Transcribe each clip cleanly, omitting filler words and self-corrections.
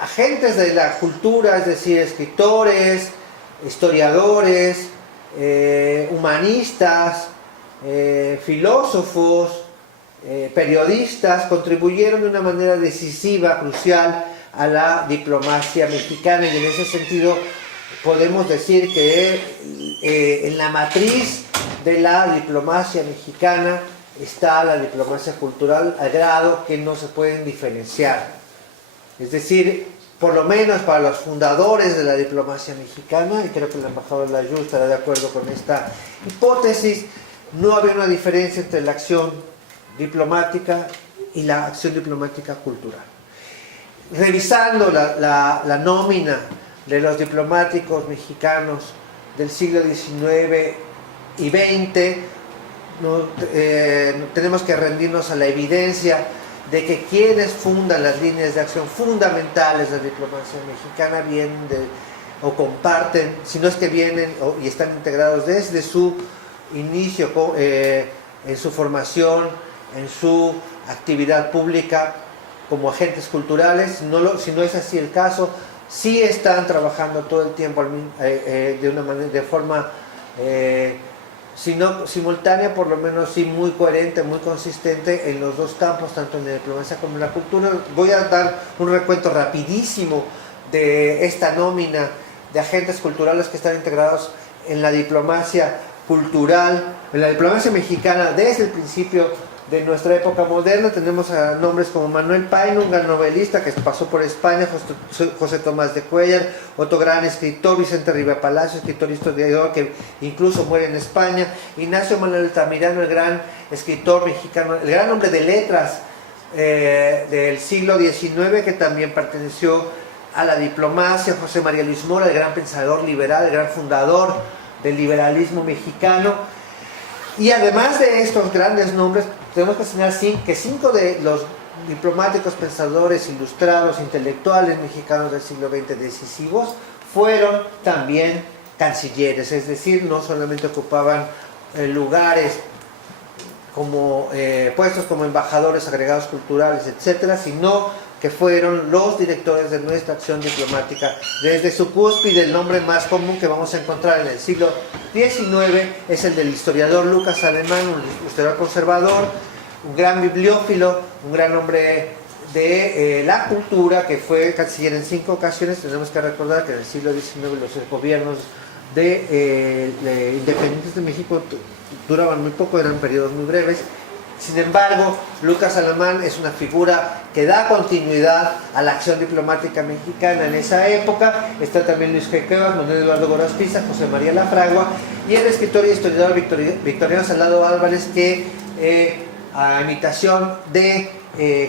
agentes de la cultura, es decir, escritores, historiadores, humanistas, filósofos, periodistas, contribuyeron de una manera decisiva, crucial, a la diplomacia mexicana, y en ese sentido podemos decir que en la matriz de la diplomacia mexicana está la diplomacia cultural, al grado que no se pueden diferenciar. Es decir, por lo menos para los fundadores de la diplomacia mexicana, y creo que el embajador Layú estará de acuerdo con esta hipótesis, no había una diferencia entre la acción diplomática y la acción diplomática cultural. Revisando la nómina de los diplomáticos mexicanos del siglo XIX y XX, tenemos que rendirnos a la evidencia de que quienes fundan las líneas de acción fundamentales de la diplomacia mexicana vienen o comparten, si no es que vienen y están integrados desde su inicio, en su formación, en su actividad pública como agentes culturales. Si no es así el caso, sí están trabajando todo el tiempo de forma si no simultánea, por lo menos sí muy coherente, muy consistente en los dos campos, tanto en la diplomacia como en la cultura. Voy a dar un recuento rapidísimo de esta nómina de agentes culturales que están integrados en la diplomacia cultural, en la diplomacia mexicana desde el principio de nuestra época moderna. Tenemos a nombres como Manuel Paino, un gran novelista que pasó por España, José Tomás de Cuéllar, otro gran escritor, Vicente Rivera Palacio, escritor y historiador que incluso muere en España, Ignacio Manuel Altamirano, el gran escritor mexicano, el gran hombre de letras del siglo XIX, que también perteneció a la diplomacia, José María Luis Mora, el gran pensador liberal, el gran fundador del liberalismo mexicano. Y además de estos grandes nombres, tenemos que señalar que 5 de los diplomáticos, pensadores, ilustrados, intelectuales mexicanos del siglo XX decisivos fueron también cancilleres, es decir, no solamente ocupaban lugares como puestos como embajadores, agregados culturales, etcétera, sino que fueron los directores de nuestra acción diplomática. Desde su cúspide, el nombre más común que vamos a encontrar en el siglo XIX es el del historiador Lucas Alemán, un historiador conservador, un gran bibliófilo, un gran hombre de la cultura, que fue canciller en 5 ocasiones. Tenemos que recordar que en el siglo XIX los gobiernos independientes de México duraban muy poco, eran periodos muy breves. Sin embargo, Lucas Alamán es una figura que da continuidad a la acción diplomática mexicana en esa época. Está también Luis G. Cuevas, Manuel Eduardo Gorostiza, José María Lafragua y el escritor y historiador Victoriano Salado Álvarez, que a imitación de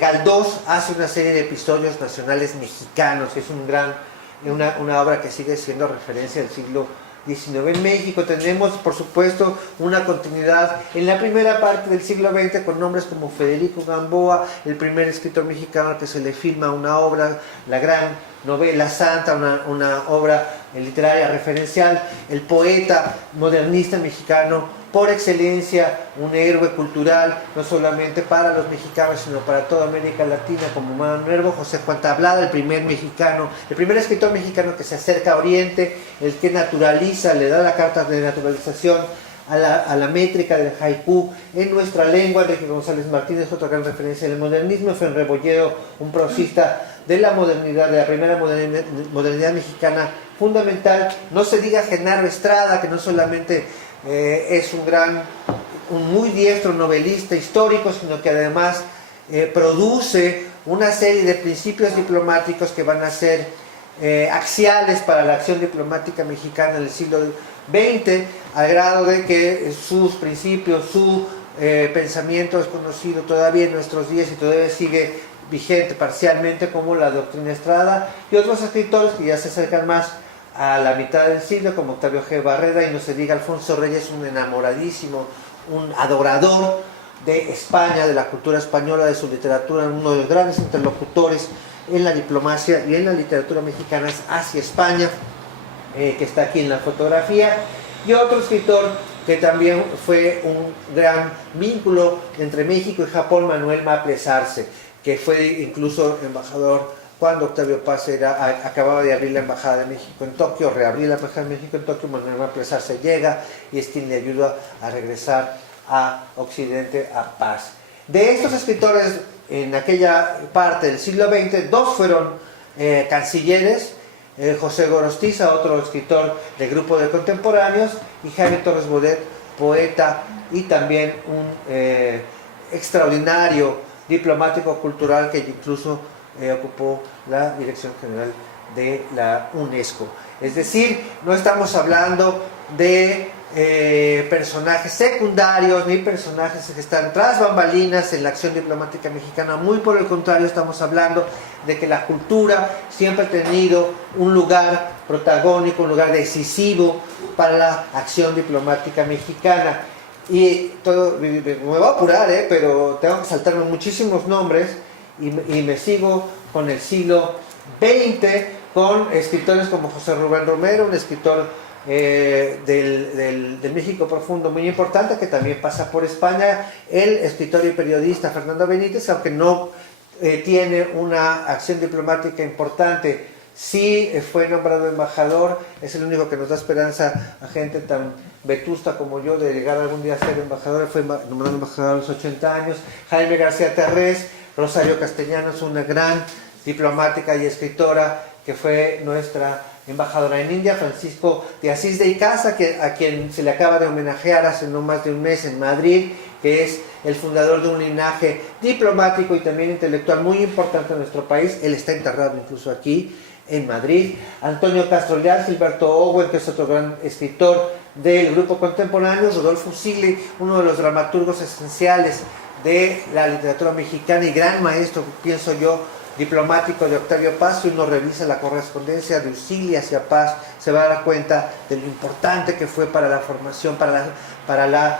Galdós hace una serie de episodios nacionales mexicanos, que es una obra que sigue siendo referencia del siglo XIX. En México tenemos, por supuesto, una continuidad en la primera parte del siglo XX con nombres como Federico Gamboa, el primer escritor mexicano al que se le filma una obra, la gran novela Santa, una obra literaria referencial, el poeta modernista mexicano por excelencia, un héroe cultural, no solamente para los mexicanos, sino para toda América Latina, como Manuel Nervo, José Juan Tablada, el primer escritor mexicano que se acerca a Oriente, el que naturaliza, le da la carta de naturalización a la métrica del haiku en nuestra lengua. Enrique González Martínez, otra gran referencia del modernismo, Efraín Rebolledo, un prosista de la modernidad, de la primera modernidad mexicana fundamental. No se diga Genaro Estrada, que no solamente es un muy diestro novelista histórico, sino que además produce una serie de principios diplomáticos que van a ser axiales para la acción diplomática mexicana en el siglo XX, al grado de que sus principios, su pensamiento es conocido todavía en nuestros días y todavía sigue vigente parcialmente, como la doctrina Estrada y otros escritores que ya se acercan más a la mitad del siglo, como Octavio G. Barreda, y no se diga Alfonso Reyes, un enamoradísimo, un adorador de España, de la cultura española, de su literatura, uno de los grandes interlocutores en la diplomacia y en la literatura mexicana hacia España, que está aquí en la fotografía, y otro escritor que también fue un gran vínculo entre México y Japón, Manuel Maples Arce, que fue incluso embajador cuando Octavio Paz acababa de abrir la Embajada de México en Tokio, reabrir la Embajada de México en Tokio, Manuel Martínez se llega y es quien le ayuda a regresar a Occidente, a Paz. De estos escritores en aquella parte del siglo XX, dos fueron cancilleres, José Gorostiza, otro escritor del grupo de contemporáneos, y Jaime Torres Bodet, poeta y también un extraordinario diplomático cultural que incluso ocupó la dirección general de la UNESCO. Es decir, no estamos hablando de personajes secundarios ni personajes que están tras bambalinas en la acción diplomática mexicana. Muy por el contrario, estamos hablando de que la cultura siempre ha tenido un lugar protagónico, un lugar decisivo para la acción diplomática mexicana. Y todo, me voy a apurar, pero tengo que saltarme muchísimos nombres y me sigo con el siglo XX, con escritores como José Rubén Romero, un escritor del México profundo muy importante, que también pasa por España, el escritor y periodista Fernando Benítez, aunque no tiene una acción diplomática importante, sí fue nombrado embajador, es el único que nos da esperanza a gente tan vetusta como yo de llegar algún día a ser embajador. Fue nombrado embajador a los 80 años. Jaime García Terrés, Rosario Castellanos, una gran diplomática y escritora que fue nuestra embajadora en India, Francisco de Asís de Icaza, a quien se le acaba de homenajear hace no más de un mes en Madrid, que es el fundador de un linaje diplomático y también intelectual muy importante en nuestro país. Él está enterrado incluso aquí en Madrid. Antonio Castro Leal, Gilberto Owen, que es otro gran escritor del grupo contemporáneo, Rodolfo Sigli, uno de los dramaturgos esenciales de la literatura mexicana y gran maestro, pienso yo, diplomático de Octavio Paz. Si uno revisa la correspondencia de Usigli hacia Paz, se va a dar cuenta de lo importante que fue para la formación, para la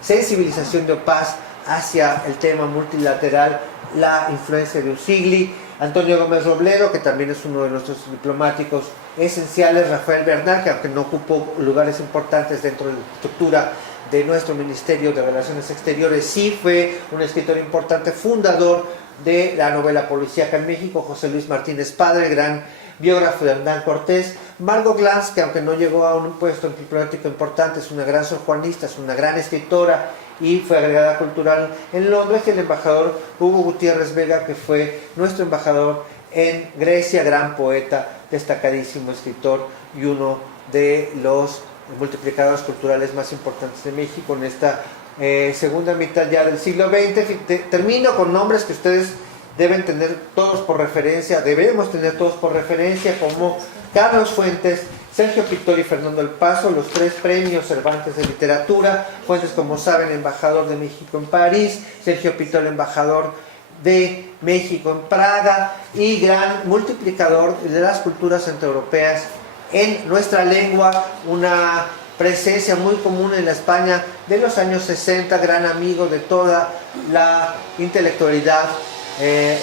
sensibilización de Paz hacia el tema multilateral, la influencia de Usigli. Antonio Gómez Robledo, que también es uno de nuestros diplomáticos esenciales. Rafael Bernal, que aunque no ocupó lugares importantes dentro de la estructura de nuestro Ministerio de Relaciones Exteriores, sí fue un escritor importante, fundador de la novela policíaca en México. José Luis Martínez Padre, gran biógrafo de Hernán Cortés. Margot Glantz, que aunque no llegó a un puesto diplomático importante, es una gran sorjuanista, es una gran escritora y fue agregada cultural en Londres. Y el embajador Hugo Gutiérrez Vega, que fue nuestro embajador en Grecia, gran poeta, destacadísimo escritor y uno de los multiplicadores culturales más importantes de México en esta segunda mitad ya del siglo XX. Termino con nombres que ustedes deben tener todos por referencia, debemos tener todos por referencia, como Carlos Fuentes, Sergio Pitol y Fernando El Paso, los 3 premios Cervantes de literatura. Fuentes, como saben, embajador de México en París; Sergio Pitol, embajador de México en Praga, y gran multiplicador de las culturas centroeuropeas en nuestra lengua, una presencia muy común en la España de los años 60, gran amigo de toda la intelectualidad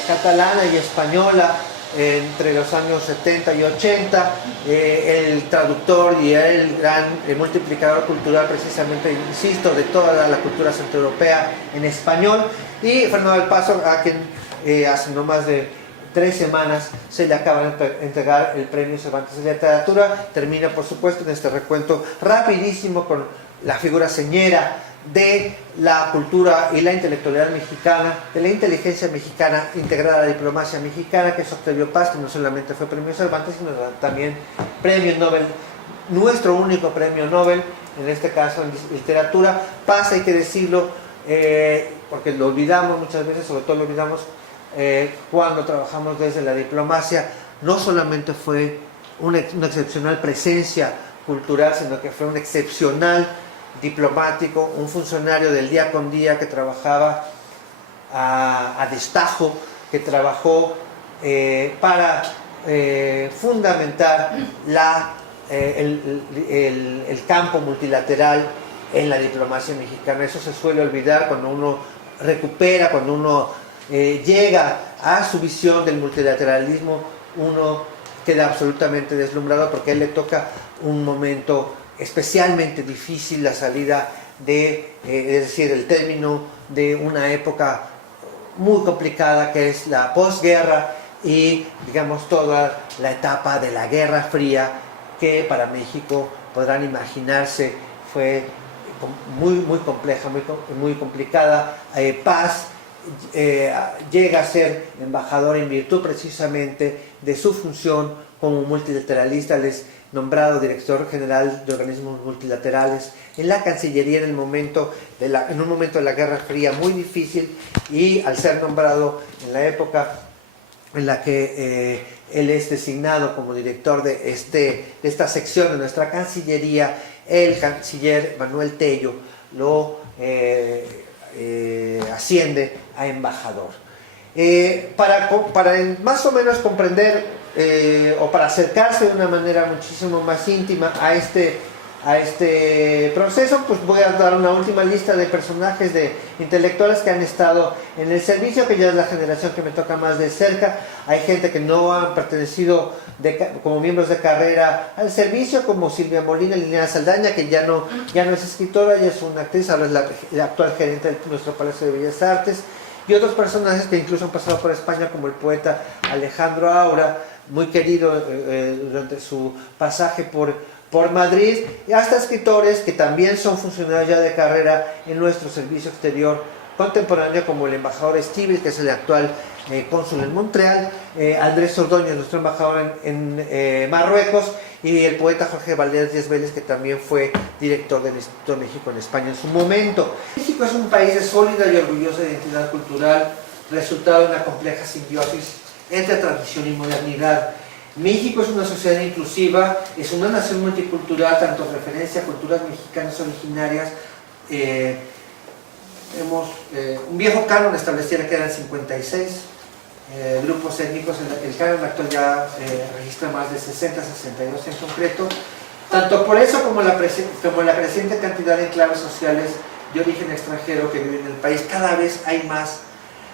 catalana y española entre los años 70 y 80, el traductor y el gran multiplicador cultural, precisamente, insisto, de toda la cultura centroeuropea en español. Y Fernando del Paso, a quien hace no más de 3 semanas se le acaba de entregar el premio Cervantes de literatura. Termina, por supuesto, en este recuento rapidísimo con la figura señera de la cultura y la intelectualidad mexicana, de la inteligencia mexicana integrada a la diplomacia mexicana, que es Octavio Paz, que no solamente fue premio Cervantes, sino también premio Nobel, nuestro único premio Nobel, en este caso en literatura. Paz, hay que decirlo, porque lo olvidamos muchas veces, sobre todo lo olvidamos cuando trabajamos desde la diplomacia. No solamente fue una excepcional presencia cultural, sino que fue un excepcional diplomático, un funcionario del día con día que trabajaba a destajo, que trabajó para fundamentar el campo multilateral en la diplomacia mexicana. Eso se suele olvidar cuando uno recupera, cuando uno llega a su visión del multilateralismo. Uno queda absolutamente deslumbrado, porque a él le toca un momento especialmente difícil, la salida es decir, el término de una época muy complicada, que es la posguerra, y, digamos, toda la etapa de la Guerra Fría, que para México, podrán imaginarse, fue muy compleja, muy complicada. Paz llega a ser embajador en virtud precisamente de su función como multilateralista. Él es nombrado director general de organismos multilaterales en la Cancillería en un momento de la Guerra Fría muy difícil, y al ser nombrado en la época en la que él es designado como director de esta sección de nuestra Cancillería, el canciller Manuel Tello lo asciende a embajador. Para más o menos comprender o para acercarse de una manera muchísimo más íntima a este proceso, pues voy a dar una última lista de personajes, de intelectuales que han estado en el servicio, que ya es la generación que me toca más de cerca. Hay gente que no han pertenecido como miembros de carrera al servicio, como Silvia Molina, Liliana Saldaña, que ya no es escritora, ya es una actriz, ahora es la actual gerente de nuestro Palacio de Bellas Artes, y otros personajes que incluso han pasado por España, como el poeta Alejandro Aura, muy querido durante su pasaje por Madrid, y hasta escritores que también son funcionarios ya de carrera en nuestro servicio exterior contemporáneo, como el embajador Estíbal, que es el actual cónsul en Montreal, Andrés Ordóñez, nuestro embajador en Marruecos, y el poeta Jorge Valdés Díaz Vélez, que también fue director del Instituto de México en España en su momento. México es un país de sólida y orgullosa identidad cultural, resultado de una compleja simbiosis entre tradición y modernidad. México es una sociedad inclusiva, es una nación multicultural, tanto en referencia a culturas mexicanas originarias. Un viejo canon estableciera que eran 56 grupos étnicos. El canon actual ya registra más de 60, 62 en concreto. Tanto por eso como la creciente cantidad de enclaves sociales de origen extranjero que viven en el país, cada vez hay más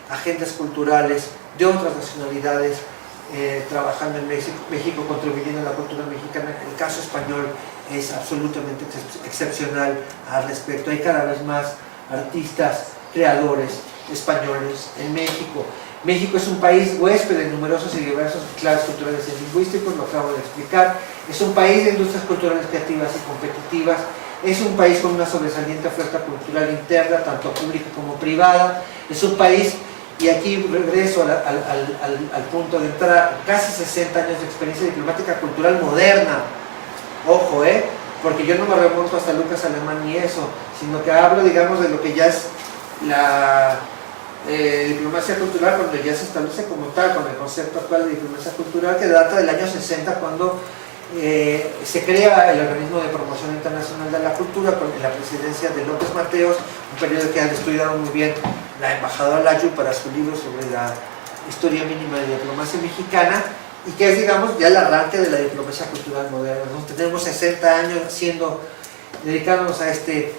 agentes culturales de otras nacionalidades trabajando en México, contribuyendo a la cultura mexicana. El caso español es absolutamente excepcional al respecto. Hay cada vez más artistas, creadores españoles en México. México es un país huésped de numerosos y diversos enclaves culturales y lingüísticos, lo acabo de explicar. Es un país de industrias culturales creativas y competitivas. Es un país con una sobresaliente oferta cultural interna, tanto pública como privada. Es un país, y aquí regreso al punto de entrada, casi 60 años de experiencia diplomática cultural moderna. Ojo, porque yo no me remonto hasta Lucas Alemán ni eso, sino que hablo, digamos, de lo que ya es la diplomacia cultural, cuando ya se establece como tal, con el concepto actual de diplomacia cultural, que data del año 60, cuando se crea el Organismo de Promoción Internacional de la Cultura en la presidencia de López Mateos, un periodo que ha estudiado muy bien la embajadora Layu para su libro sobre la historia mínima de la diplomacia mexicana, y que es, digamos, ya el arranque de la diplomacia cultural moderna. Entonces, tenemos 60 años dedicándonos a este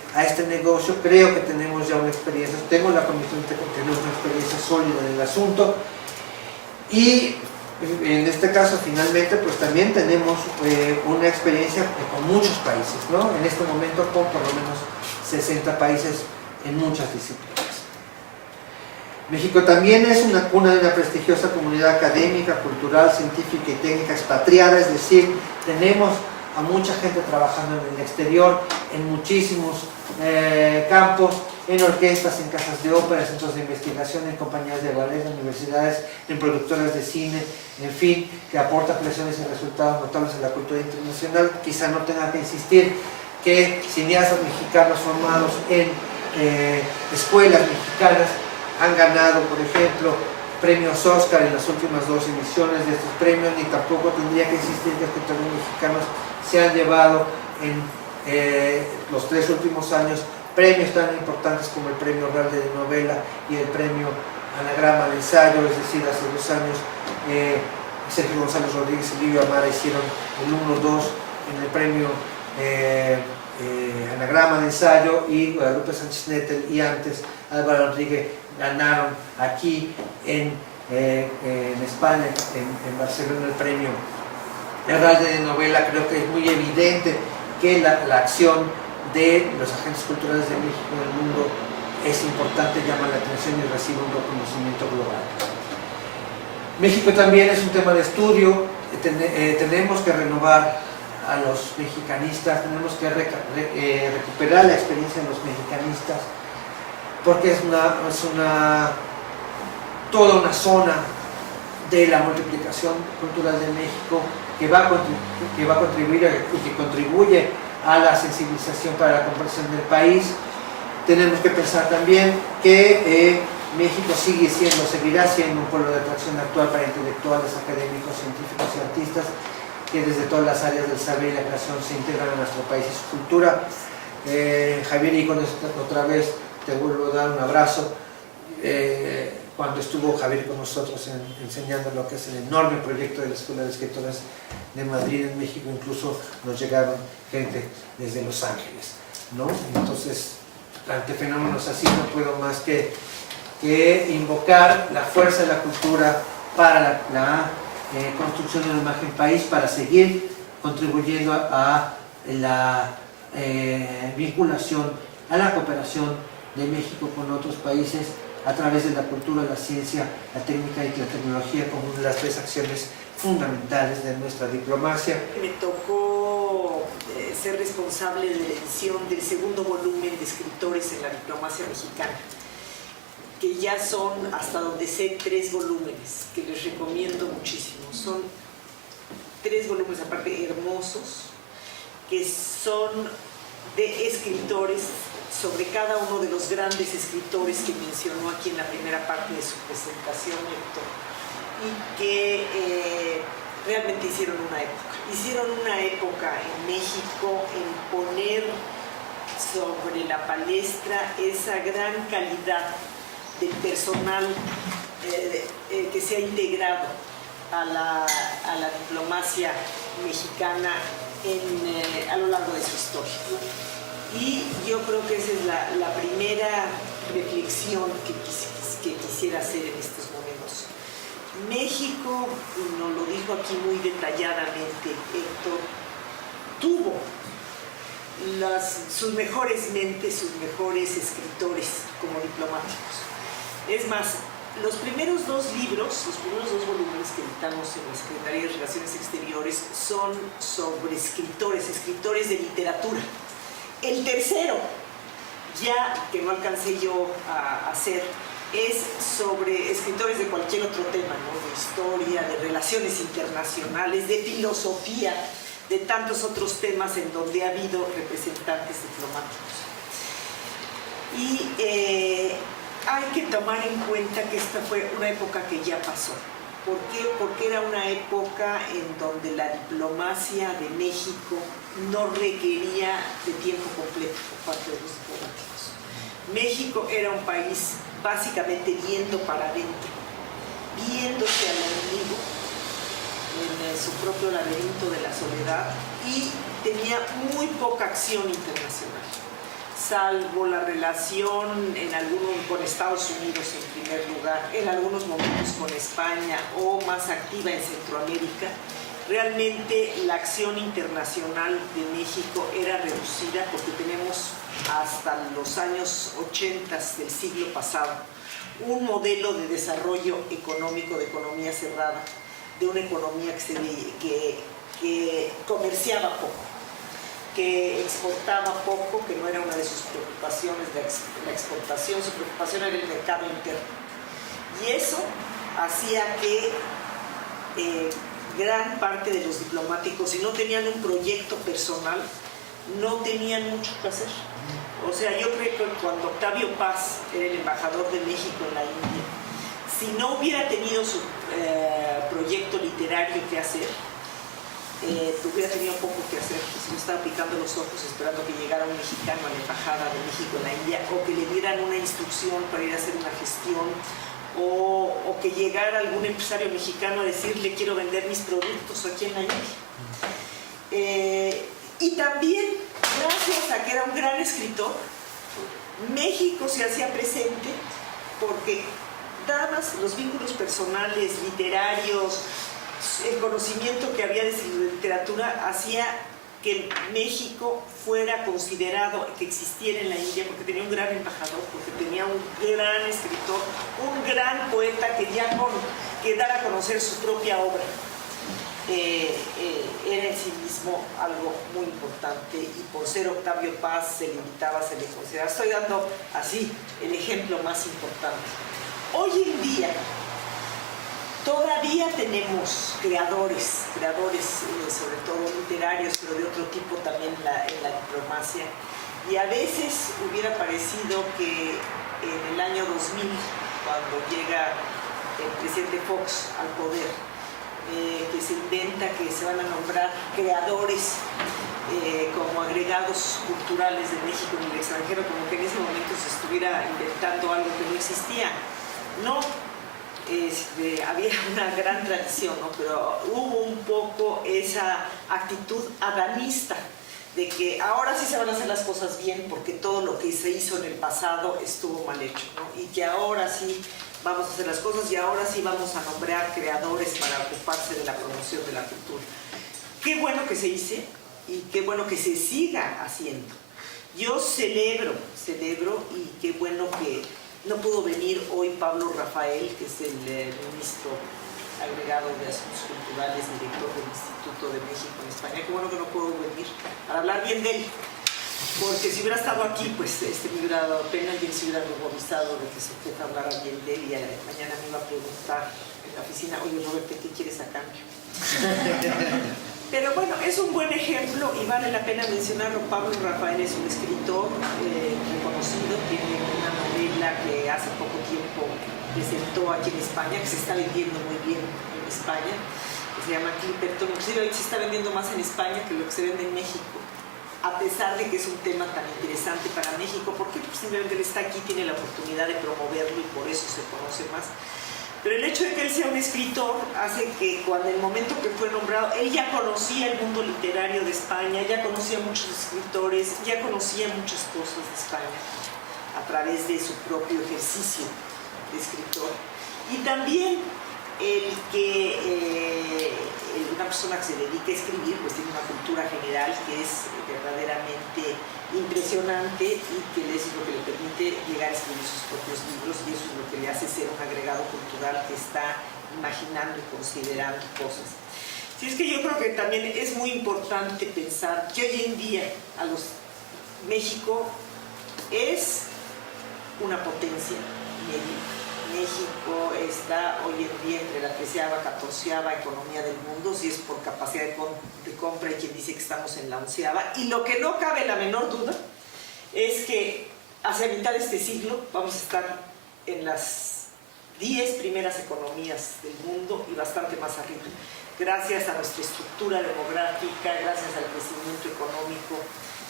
negocio. Creo que tenemos ya una experiencia, tengo la convicción de que tenemos una experiencia sólida en el asunto, y en este caso finalmente pues también tenemos una experiencia con muchos países, ¿no? En este momento con por lo menos 60 países en muchas disciplinas. México también es una cuna de una prestigiosa comunidad académica, cultural, científica y técnica expatriada, es decir, tenemos a mucha gente trabajando en el exterior, en muchísimos campos, en orquestas, en casas de ópera, en centros de investigación, en compañías de ballet, en universidades, en productoras de cine, en fin, que aportan presiones y resultados notables en la cultura internacional. Quizá no tenga que insistir que cineastas mexicanos formados en escuelas mexicanas han ganado, por ejemplo, premios Oscar en las últimas 2 ediciones de estos premios, ni tampoco tendría que insistir que escritores mexicanos se han llevado en los 3 últimos años premios tan importantes como el Premio Real de Novela y el Premio Anagrama de Ensayo. Es decir, hace 2 años Sergio González Rodríguez y Livio Amara hicieron el 1-2 en el Premio Anagrama de Ensayo, y Guadalupe Sánchez Nettel y antes Álvaro Enrique ganaron aquí en España, en Barcelona, el Premio Real de Novela. Creo que es muy evidente que la acción de los agentes culturales de México en el mundo es importante, llama la atención y recibe un reconocimiento global. México también es un tema de estudio, tenemos que renovar a los mexicanistas, tenemos que recuperar la experiencia de los mexicanistas, porque es toda una zona de la multiplicación cultural de México que va a contribuir y que contribuye a la sensibilización para la comprensión del país. Tenemos que pensar también que México seguirá siendo un polo de atracción actual para intelectuales, académicos, científicos y artistas que desde todas las áreas del saber y la creación se integran a nuestro país y su cultura. Javier, y con esto otra vez te vuelvo a dar un abrazo. Cuando estuvo Javier con nosotros enseñando lo que es el enorme proyecto de la Escuela de Escritores de Madrid en México, incluso nos llegaron gente desde Los Ángeles, ¿no? Entonces, ante fenómenos así no puedo más que invocar la fuerza de la cultura para la construcción de una imagen país, para seguir contribuyendo a la vinculación, a la cooperación de México con otros países a través de la cultura, la ciencia, la técnica y la tecnología como una de las tres acciones fundamentales de nuestra diplomacia. Me tocó ser responsable de la edición del segundo volumen de escritores en la diplomacia mexicana, que ya son, hasta donde sé, 3 volúmenes, que les recomiendo muchísimo. Son 3 volúmenes aparte hermosos, que son de escritores sobre cada uno de los grandes escritores que mencionó aquí en la primera parte de su presentación, Héctor, y que realmente hicieron una época. Hicieron una época en México en poner sobre la palestra esa gran calidad del personal que se ha integrado a la diplomacia mexicana a lo largo de su historia. Y yo creo que esa es la primera reflexión que quisiera hacer en estos momentos. México, nos lo dijo aquí muy detalladamente Héctor, tuvo sus mejores mentes, sus mejores escritores como diplomáticos. Es más, los primeros 2 libros, los primeros 2 volúmenes que editamos en la Secretaría de Relaciones Exteriores son sobre escritores de literatura. El tercero, ya que no alcancé yo a hacer, es sobre escritores de cualquier otro tema, ¿no? De historia, de relaciones internacionales, de filosofía, de tantos otros temas en donde ha habido representantes diplomáticos. Y hay que tomar en cuenta que esta fue una época que ya pasó. ¿Por qué? Porque era una época en donde la diplomacia de México no requería de tiempo completo por parte de los diplomáticos. México era un país básicamente viendo para adentro, viéndose al enemigo en su propio laberinto de la soledad, y tenía muy poca acción internacional, salvo la relación con Estados Unidos en primer lugar, en algunos momentos con España o más activa en Centroamérica. Realmente la acción internacional de México era reducida porque tenemos hasta los años 80 del siglo pasado un modelo de desarrollo económico, de economía cerrada, de una economía que comerciaba poco, que exportaba poco, que no era una de sus preocupaciones la exportación, su preocupación era el mercado interno. Y eso hacía que gran parte de los diplomáticos, si no tenían un proyecto personal, no tenían mucho que hacer. O sea, yo creo que cuando Octavio Paz era el embajador de México en la India, si no hubiera tenido su proyecto literario que hacer, hubiera tenido poco que hacer. Se me estaba picando los ojos esperando que llegara un mexicano a la embajada de México en la India, o que le dieran una instrucción para ir a hacer una gestión, o que llegara algún empresario mexicano a decirle quiero vender mis productos aquí en la India. Y también, gracias a que era un gran escritor, México se hacía presente porque, dadas los vínculos personales, literarios, el conocimiento que había de literatura, hacía que México fuera considerado, que existiera en la India, porque tenía un gran embajador, porque tenía un gran escritor, un gran poeta que ya con que dar a conocer su propia obra era en sí mismo algo muy importante, y por ser Octavio Paz se le invitaba, se le consideraba. Estoy dando así el ejemplo más importante. Hoy en día todavía tenemos creadores, sobre todo literarios, pero de otro tipo también en la diplomacia, y a veces hubiera parecido que en el año 2000, cuando llega el presidente Fox al poder, que se inventa que se van a nombrar creadores como agregados culturales de México en el extranjero, como que en ese momento se estuviera inventando algo que no existía. No, había una gran tradición, ¿no? Pero hubo un poco esa actitud adanista de que ahora sí se van a hacer las cosas bien porque todo lo que se hizo en el pasado estuvo mal hecho, ¿no? Y que ahora sí vamos a hacer las cosas y ahora sí vamos a nombrar creadores para ocuparse de la promoción de la cultura. Qué bueno que se hice y qué bueno que se siga haciendo. Yo celebro y qué bueno que no pudo venir hoy Pablo Rafael, que es el ministro agregado de Asuntos Culturales, director del Instituto de México en España. Qué bueno que no pudo venir para hablar bien de él, porque si hubiera estado aquí, pues me hubiera dado pena y él se hubiera ruborizado de que se pueda hablar bien de él, y mañana me iba a preguntar en la oficina: oye, Roberto, ¿qué quieres a cambio? Pero bueno, es un buen ejemplo y vale la pena mencionarlo. Pablo Rafael es un escritor reconocido, tiene una novela que hace poco tiempo presentó aquí en España, que se está vendiendo muy bien en España, que se llama Clipperton. Inclusive hoy se está vendiendo más en España que lo que se vende en México, a pesar de que es un tema tan interesante para México, porque pues, simplemente él está aquí, tiene la oportunidad de promoverlo y por eso se conoce más. Pero el hecho de que él sea un escritor hace que cuando el momento que fue nombrado, él ya conocía el mundo literario de España, ya conocía a muchos escritores, ya conocía muchas cosas de España a través de su propio ejercicio de escritor. Y también el que una persona que se dedique a escribir pues tiene una cultura general que es verdaderamente impresionante y que es lo que le permite llegar a escribir sus propios libros, y eso es lo que le hace ser un agregado cultural que está imaginando y considerando cosas. Sí, es que yo creo que también es muy importante pensar que hoy en día México es una potencia media. México está hoy en día entre la 13ª, 14ª economía del mundo, si es por capacidad de compra, y quien dice que estamos en la 11ª. Y lo que no cabe la menor duda es que hacia mitad de este siglo vamos a estar en las 10 primeras economías del mundo y bastante más arriba, gracias a nuestra estructura demográfica, gracias al crecimiento económico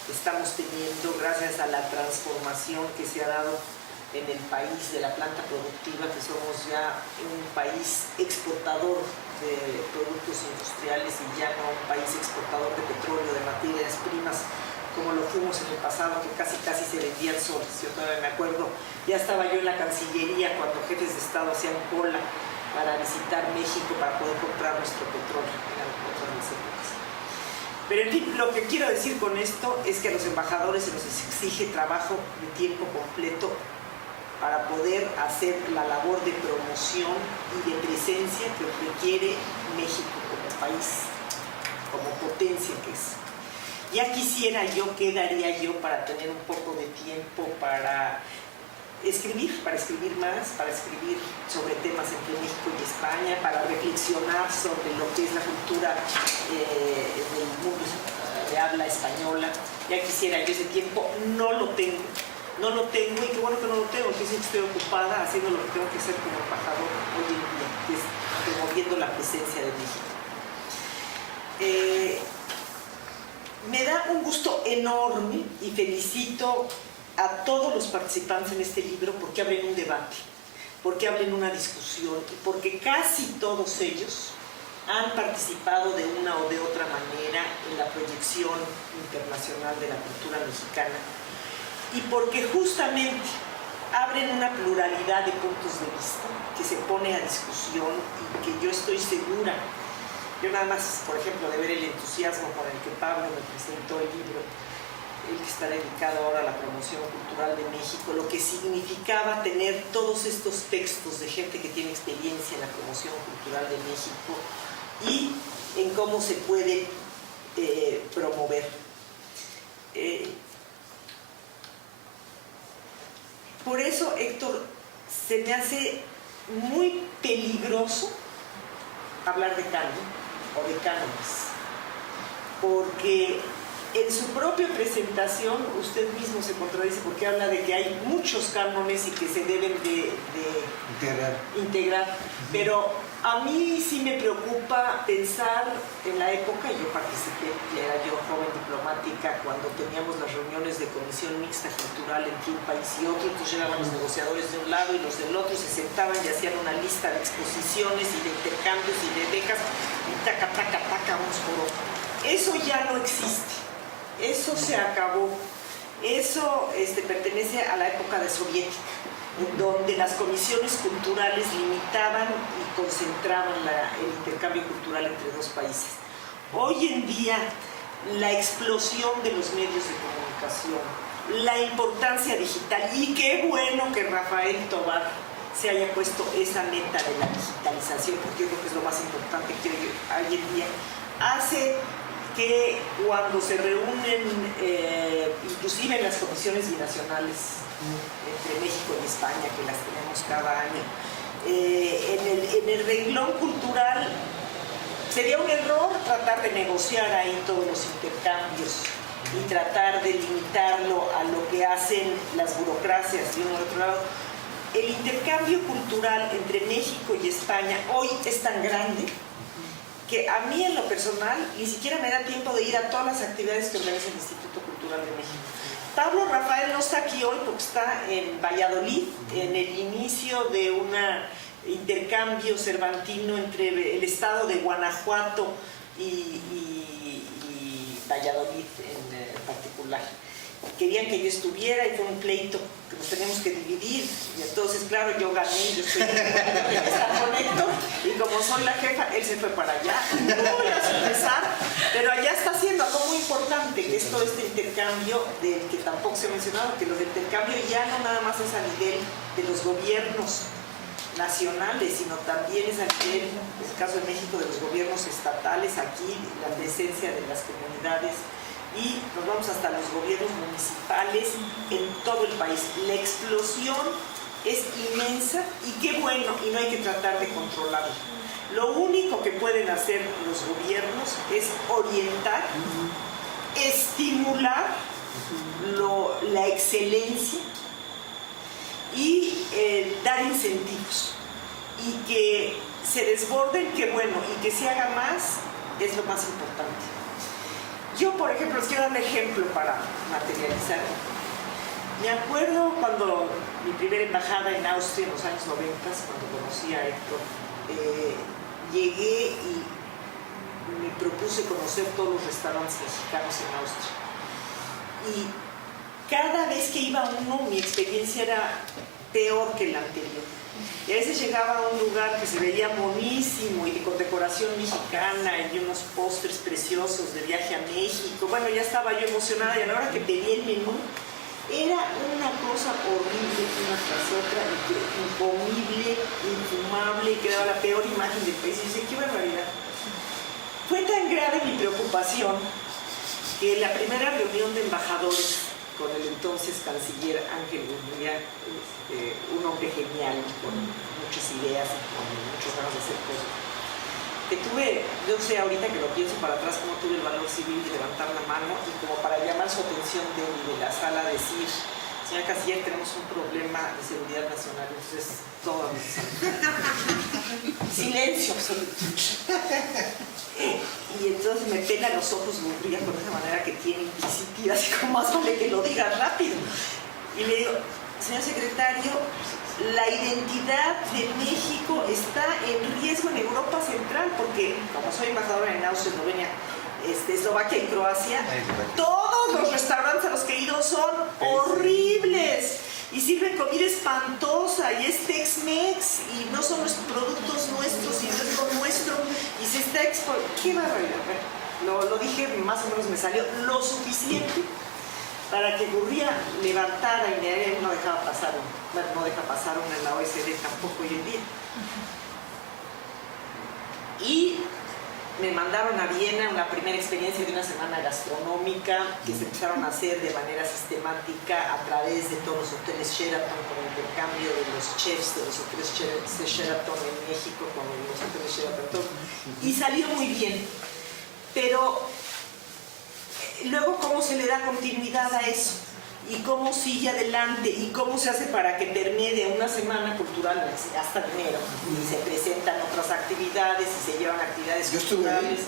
que estamos teniendo, gracias a la transformación que se ha dado en el país de la planta productiva, que somos ya un país exportador de productos industriales y ya no un país exportador de petróleo, de materias primas, como lo fuimos en el pasado, que casi se vendían solos. Yo todavía me acuerdo, ya estaba yo en la Cancillería cuando jefes de Estado hacían cola para visitar México para poder comprar nuestro petróleo en otras épocas. Pero en fin, lo que quiero decir con esto es que a los embajadores se nos exige trabajo de tiempo completo para poder hacer la labor de promoción y de presencia que requiere México como país, como potencia que es. Ya quisiera yo, ¿qué daría yo para tener un poco de tiempo para escribir más, para escribir sobre temas entre México y España, para reflexionar sobre lo que es la cultura del mundo de habla española? Ya quisiera yo ese tiempo, no lo tengo, y qué bueno que no lo tengo, que siempre estoy ocupada haciendo lo que tengo que hacer como embajador hoy en día, que es promoviendo la presencia de México. Me da un gusto enorme y felicito a todos los participantes en este libro porque abren un debate, porque abren una discusión, porque casi todos ellos han participado de una o de otra manera en la proyección internacional de la cultura mexicana, y porque justamente abren una pluralidad de puntos de vista que se pone a discusión y que yo estoy segura. Yo nada más, por ejemplo, de ver el entusiasmo con el que Pablo me presentó el libro, el que está dedicado ahora a la promoción cultural de México, lo que significaba tener todos estos textos de gente que tiene experiencia en la promoción cultural de México y en cómo se puede promover. Por eso, Héctor, se me hace muy peligroso hablar de canon o de cánones, porque en su propia presentación usted mismo se contradice porque habla de que hay muchos cánones y que se deben de integrar. Pero a mí sí me preocupa pensar en la época, yo participé, era yo joven diplomática, cuando teníamos las reuniones de comisión mixta cultural entre un país y otro, entonces llegaban los negociadores de un lado y los del otro, se sentaban y hacían una lista de exposiciones y de intercambios y de becas, y taca, taca, taca, unos por otro. Eso ya no existe. Eso se acabó. Eso pertenece a la época de soviética, en donde las comisiones culturales limitaban y concentraban el intercambio cultural entre dos países. Hoy en día, la explosión de los medios de comunicación, la importancia digital, y qué bueno que Rafael Tovar se haya puesto esa meta de la digitalización, porque yo creo que es lo más importante que hoy en día, hace que cuando se reúnen, inclusive en las comisiones binacionales entre México y España, que las tenemos cada año, en el renglón cultural sería un error tratar de negociar ahí todos los intercambios y tratar de limitarlo a lo que hacen las burocracias de uno de otro lado. El intercambio cultural entre México y España hoy es tan grande que a mí en lo personal ni siquiera me da tiempo de ir a todas las actividades que organiza el Instituto Cultural de México. Pablo Rafael no está aquí hoy porque está en Valladolid, en el inicio de un intercambio cervantino entre el estado de Guanajuato y Valladolid en particular. Querían que yo estuviera y fue un pleito que nos teníamos que dividir, y entonces claro, yo gané, yo estoy con Héctor, y como soy la jefa, él se fue para allá, no voy a empezar, pero allá está haciendo algo muy importante, que es todo este intercambio del que tampoco se ha mencionado, que lo del intercambio ya no nada más es a nivel de los gobiernos nacionales, sino también es a nivel, en el caso de México, de los gobiernos estatales, aquí la presencia de las comunidades, y nos vamos hasta los gobiernos municipales en todo el país. La explosión es inmensa y qué bueno, y no hay que tratar de controlarla. Lo único que pueden hacer los gobiernos es orientar, estimular la excelencia y dar incentivos, y que se desborden, qué bueno, y que se haga más es lo más importante. Yo, por ejemplo, les quiero dar un ejemplo para materializar. Me acuerdo cuando mi primera embajada en Austria, en los años 90, cuando conocí a Héctor, llegué y me propuse conocer todos los restaurantes mexicanos en Austria. Y cada vez que iba uno, mi experiencia era peor que la anterior. Y a veces llegaba a un lugar que se veía buenísimo y con decoración mexicana y unos postres preciosos de viaje a México. Bueno, ya estaba yo emocionada, y a la hora que pedí el menú, era una cosa horrible una tras otra, incomible, infumable, y quedaba la peor imagen del país. Y dice, qué barbaridad. Fue tan grave mi preocupación que en la primera reunión de embajadores con el entonces canciller Ángel Gurría, un hombre genial, con muchas ideas y con muchas ganas de hacer cosas, que tuve, yo sé ahorita que lo pienso para atrás, como tuve el valor civil de levantar la mano y como para llamar su atención de la sala, decir, señor canciller, tenemos un problema de seguridad nacional, entonces todo silencio absoluto. Y entonces me pela los ojos Gurría con esa manera que tiene inquisitiva, así como más vale que lo diga rápido. Y le digo, señor secretario, la identidad de México está en riesgo en Europa Central, porque como soy embajadora en Austria, Eslovenia, Eslovaquia y Croacia, todos los restaurantes a los que he ido son horribles y sirven comida espantosa y es Tex-Mex y no son los productos nuestros y no es lo nuestro y se está exportando. ¡Qué barbaridad! Lo dije, más o menos me salió lo suficiente para que Gurría levantara y no dejaba pasar, bueno, no deja pasar una en la OECD tampoco hoy en día. Y me mandaron a Viena una primera experiencia de una semana gastronómica que se empezaron a hacer de manera sistemática a través de todos los hoteles Sheraton, con el intercambio de los chefs de los hoteles Sheraton en México con los hoteles Sheraton, y salió muy bien. Pero luego, ¿cómo se le da continuidad a eso? ¿Y cómo sigue adelante? ¿Y cómo se hace para que permee de una semana cultural hasta enero? Y se presentan otras actividades, y se llevan actividades culturales,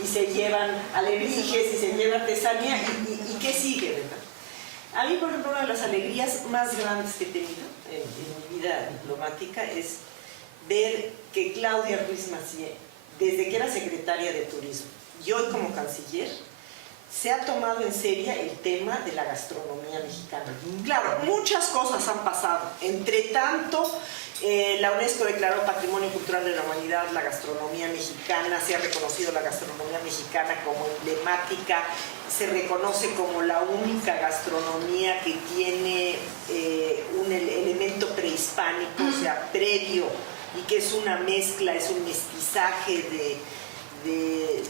y se llevan alebrijes, y se lleva artesanía, y ¿qué sigue, verdad? A mí, por ejemplo, una de las alegrías más grandes que he tenido en mi vida diplomática es ver que Claudia Ruiz Massieu, desde que era secretaria de Turismo y hoy como canciller, se ha tomado en serio el tema de la gastronomía mexicana. Claro, muchas cosas han pasado. Entre tanto, la UNESCO declaró Patrimonio Cultural de la Humanidad la gastronomía mexicana, se ha reconocido la gastronomía mexicana como emblemática, se reconoce como la única gastronomía que tiene un elemento prehispánico, o sea, previo, y que es una mezcla, es un mestizaje de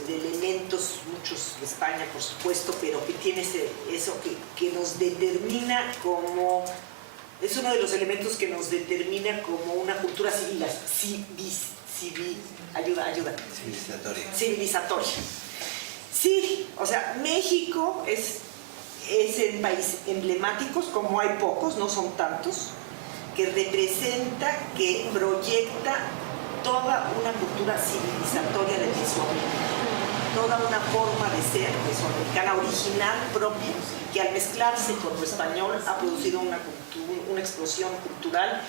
elementos, muchos de España por supuesto, pero que tiene eso que nos determina como, es uno de los elementos que nos determina como una cultura civilizatoria. Sí, o sea, México es el país emblemáticos, como hay pocos, no son tantos, que representa, que proyecta toda una cultura civilizatoria de Mesoamérica, toda una forma de ser mesoamericana original propia, que al mezclarse con lo español ha producido una explosión cultural,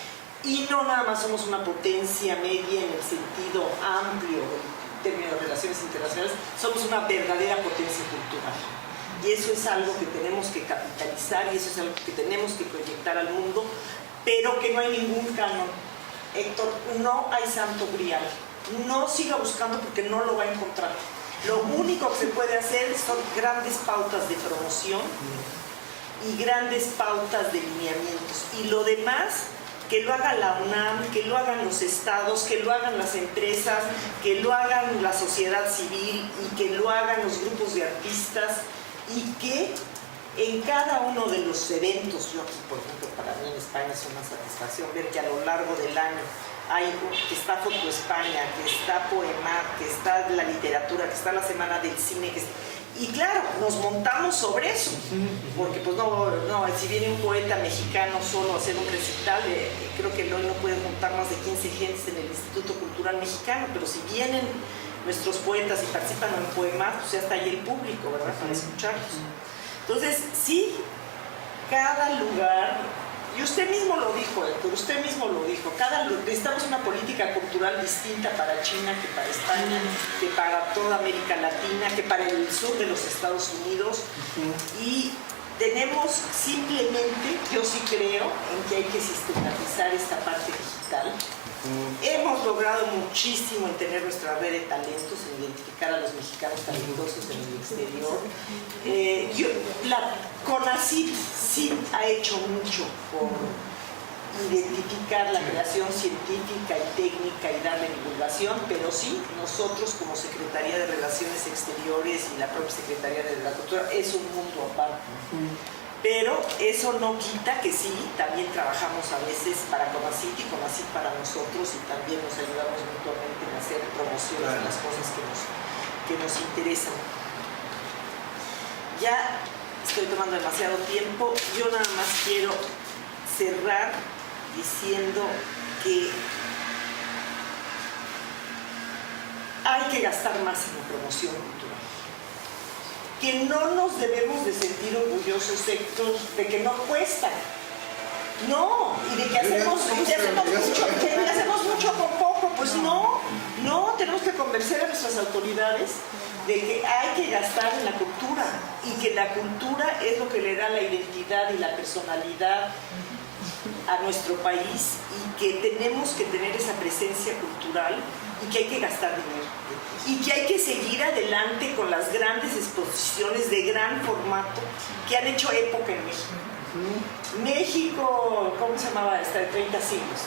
y no nada más somos una potencia media en el sentido amplio del término de relaciones internacionales, somos una verdadera potencia cultural. Y eso es algo que tenemos que capitalizar, y eso es algo que tenemos que proyectar al mundo, pero que no hay ningún canon. Héctor, no hay santo grial. No siga buscando porque no lo va a encontrar. Lo único que se puede hacer son grandes pautas de promoción y grandes pautas de lineamientos. Y lo demás, que lo haga la UNAM, que lo hagan los estados, que lo hagan las empresas, que lo hagan la sociedad civil, y que lo hagan los grupos de artistas, y que en cada uno de los eventos, yo aquí, por ejemplo, para mí en España es una satisfacción ver que a lo largo del año que está Foto España, que está Poemat, que está la literatura, que está la Semana del Cine, y claro, nos montamos sobre eso, porque pues no, si viene un poeta mexicano solo a hacer un recital, creo que hoy no pueden montar más de 15 gentes en el Instituto Cultural Mexicano, pero si vienen nuestros poetas y participan en Poemat, pues ya está ahí el público, ¿verdad?, para escucharlos. Entonces, sí, cada lugar, y usted mismo lo dijo, Héctor, necesitamos una política cultural distinta para China, que para España, que para toda América Latina, que para el sur de los Estados Unidos, y tenemos simplemente, yo sí creo, en que hay que sistematizar esta parte digital. Hemos logrado muchísimo en tener nuestra red de talentos, en identificar a los mexicanos talentosos en el exterior. La CONACYT sí ha hecho mucho por identificar la creación científica y técnica y darle divulgación, pero sí, nosotros como Secretaría de Relaciones Exteriores y la propia Secretaría de la Cultura es un mundo aparte. Pero eso no quita que sí, también trabajamos a veces para CONACYT y CONACYT para nosotros, y también nos ayudamos mutuamente en hacer promociones de las cosas que nos interesan. Ya estoy tomando demasiado tiempo, yo nada más quiero cerrar diciendo que hay que gastar más en la promoción cultural. Que no nos debemos de sentir orgullosos de que no cuestan. No, y de que hacemos mucho con poco. Pues no, tenemos que convencer a nuestras autoridades de que hay que gastar en la cultura, y que la cultura es lo que le da la identidad y la personalidad a nuestro país y que tenemos que tener esa presencia cultural y que hay que gastar dinero y que hay que seguir adelante con las grandes exposiciones de gran formato que han hecho época en México. México, ¿cómo se llamaba esta? De 30 siglos.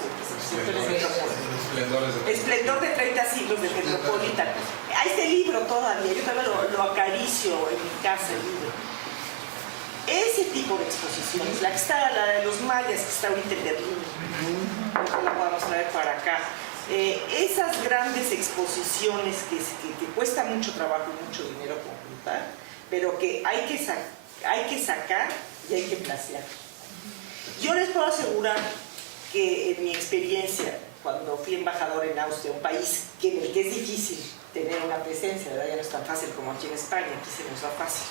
Esplendor de 30 siglos del Metropolitan. Hay este libro todavía, yo todavía lo acaricio en mi casa, el libro. Ese tipo de exposiciones, la de los mayas que está ahorita en Berlín, ojalá la podamos traer para acá. Esas grandes exposiciones que cuesta mucho trabajo y mucho dinero completar, pero que hay que sacar y hay que placear. Yo les puedo asegurar que en mi experiencia, cuando fui embajador en Austria, un país en el que es difícil tener una presencia, ¿verdad? Ya no es tan fácil como aquí en España, aquí se nos da fácil.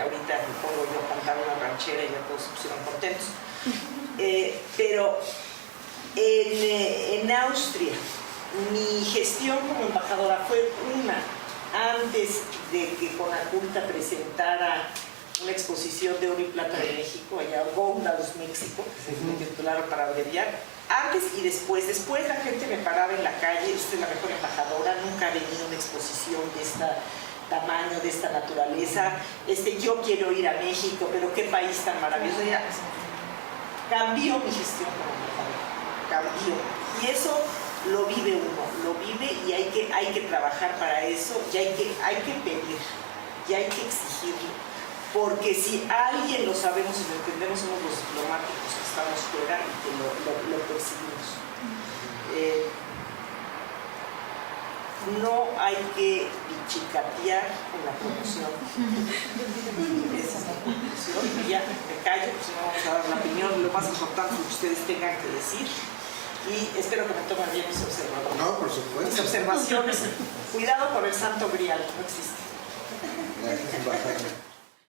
Ahorita me pongo yo a cantar una ranchera y ya todos se pusieron contentos. Pero en Austria, mi gestión como embajadora fue antes de que Conaculta presentara una exposición de oro y plata de México, allá Góndalos, México, que se titularon para abreviar, antes y después. Después la gente me paraba en la calle, usted es la mejor embajadora, nunca ha venido una exposición de este tamaño, de esta naturaleza, yo quiero ir a México, pero qué país tan maravilloso. Ya cambió mi gestión como embajadora, cambió. Y eso lo vive uno, lo vive y hay que trabajar para eso, y hay que pedir, y hay que exigirlo. Porque si alguien lo sabemos y lo entendemos, somos los diplomáticos que estamos fuera y que lo percibimos. No hay que pichicatear en la promoción. Esa es la conclusión. Y ya me callo, pues no vamos a dar la opinión, lo más importante que ustedes tengan que decir. Y espero que me tomen bien mis observaciones. No, por supuesto. Mis observaciones. Cuidado con el santo grial, no existe. Gracias, embajadora.